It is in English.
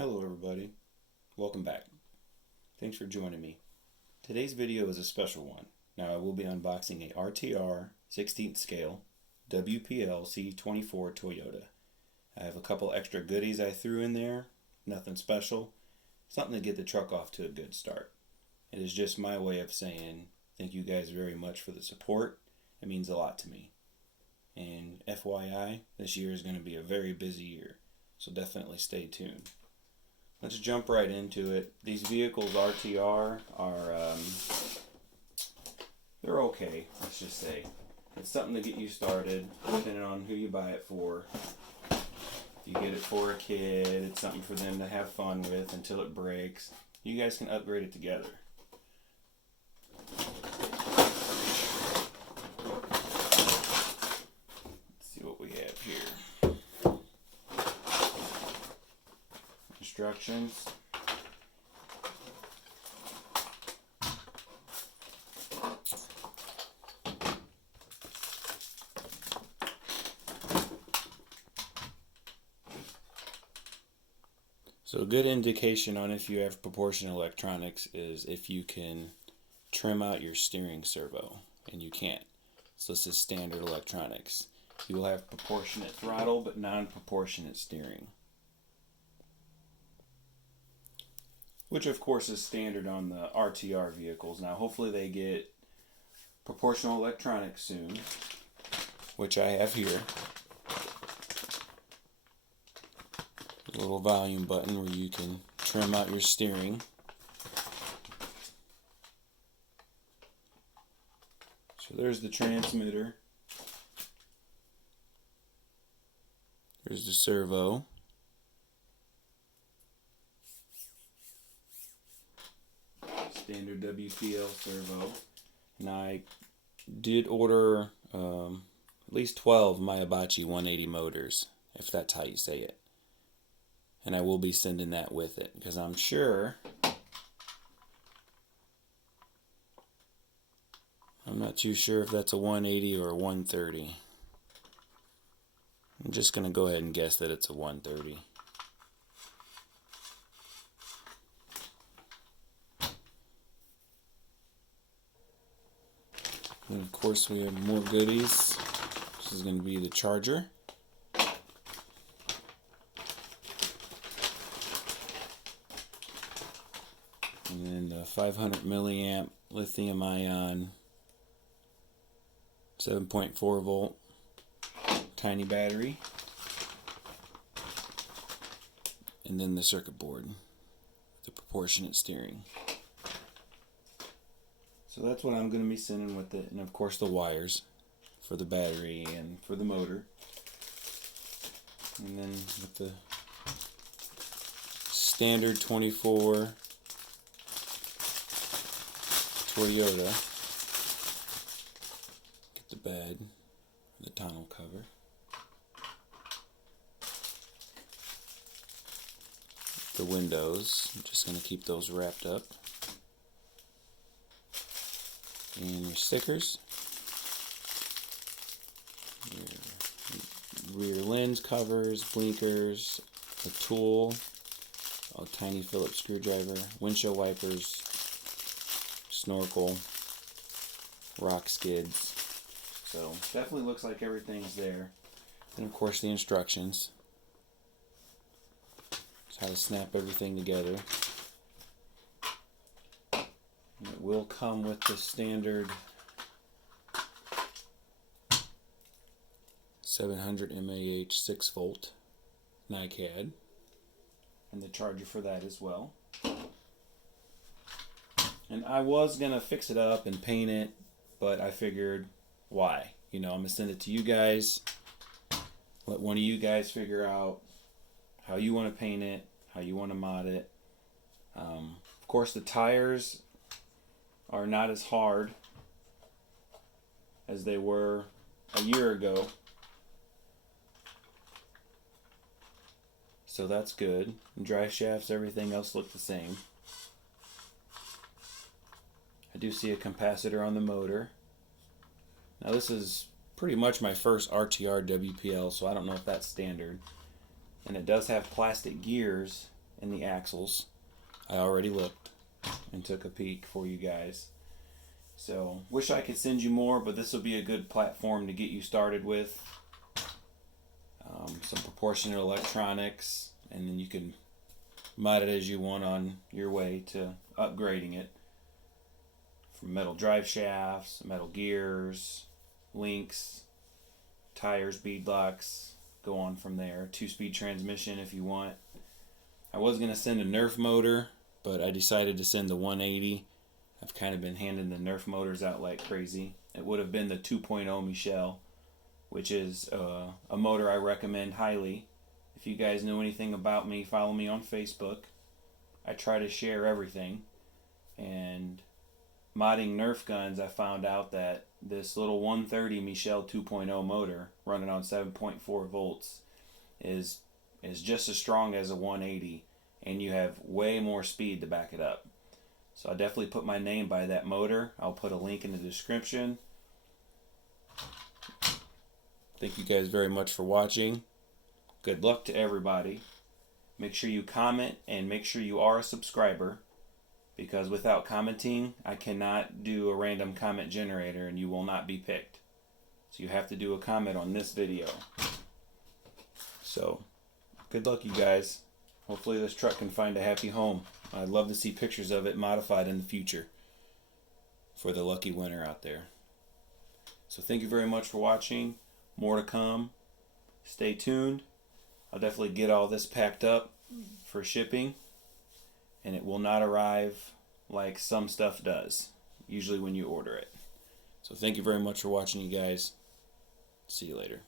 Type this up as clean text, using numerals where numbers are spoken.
Hello everybody, welcome back. Thanks for joining me. Today's video is a special one. Now I will be unboxing a RTR 16th scale WPL C-24 Toyota. I have a couple extra goodies I threw in there, nothing special, something to get the truck off to a good start. It is just my way of saying thank you guys very much for the support. It means a lot to me. And FYI, this year is going to be a very busy year, so definitely stay tuned. Let's jump right into it. These vehicles, RTR, are, they're okay, let's just say. It's something to get you started, depending on who you buy it for. If you get it for a kid, it's something for them to have fun with until it breaks. You guys can upgrade it together. Let's see what we have here. Instructions. So a good indication on if you have proportional electronics is if you can trim out your steering servo, and you can't. So this is standard electronics. You will have proportionate throttle but non-proportionate steering, which of course is standard on the RTR vehicles. Now hopefully they get proportional electronics soon, which I have here. A little volume button where you can trim out your steering. So there's the transmitter. There's the servo. Standard WPL servo. And I did order at least 12 Mayabachi 180 motors, if that's how you say it. And I will be sending that with it, because I'm sure, I'm not too sure if that's a 180 or a 130. I'm just going to go ahead and guess that it's a 130. And of course we have more goodies. This is going to be the charger. And then the 500 milliamp lithium ion 7.4 volt tiny battery. And then the circuit board, the proportionate steering. So that's what I'm going to be sending with it. And of course the wires for the battery and for the motor. And then with the standard 24 Toyota, get the bed, the tonneau cover. The windows, I'm just going to keep those wrapped up. And your stickers. Your rear lens covers, blinkers, a tool, a tiny Phillips screwdriver, windshield wipers, snorkel, rock skids. So definitely looks like everything's there. And of course the instructions. It's how to snap everything together. And it will come with the standard 700 mAh 6 volt NiCad, and the charger for that as well. And I was gonna fix it up and paint it, but I figured, why? You know, I'm gonna send it to you guys. Let one of you guys figure out how you want to paint it, how you want to mod it. Of course, the tires are not as hard as they were a year ago, so that's good. And dry shafts, everything else look the same. I do see a capacitor on the motor. Now this is pretty much my first RTR WPL, so I don't know if that's standard. And it does have plastic gears and the axles. I already looked and took a peek for you guys. So, wish I could send you more, but this will be a good platform to get you started with. Some proportional electronics, and then you can mod it as you want on your way to upgrading it. From metal drive shafts, metal gears, links, tires, beadlocks, go on from there. 2-speed transmission if you want. I was going to send a nerf motor, but I decided to send the 180. I've kind of been handing the nerf motors out like crazy. It would have been the 2.0 Michelle, which is a motor I recommend highly. If you guys know anything about me, follow me on Facebook. I try to share everything. And modding Nerf guns, I found out that this little 130 Michelle 2.0 motor running on 7.4 volts is just as strong as a 180, and you have way more speed to back it up. So I definitely put my name by that motor. I'll put a link in the description. Thank you guys very much for watching. Good luck to everybody. Make sure you comment and make sure you are a subscriber, because without commenting, I cannot do a random comment generator and you will not be picked. So you have to do a comment on this video. So, good luck, you guys. Hopefully this truck can find a happy home. I'd love to see pictures of it modified in the future for the lucky winner out there. So thank you very much for watching. More to come. Stay tuned. I'll definitely get all this packed up for shipping, and it will not arrive like some stuff does, usually when you order it. So thank you very much for watching, you guys. See you later.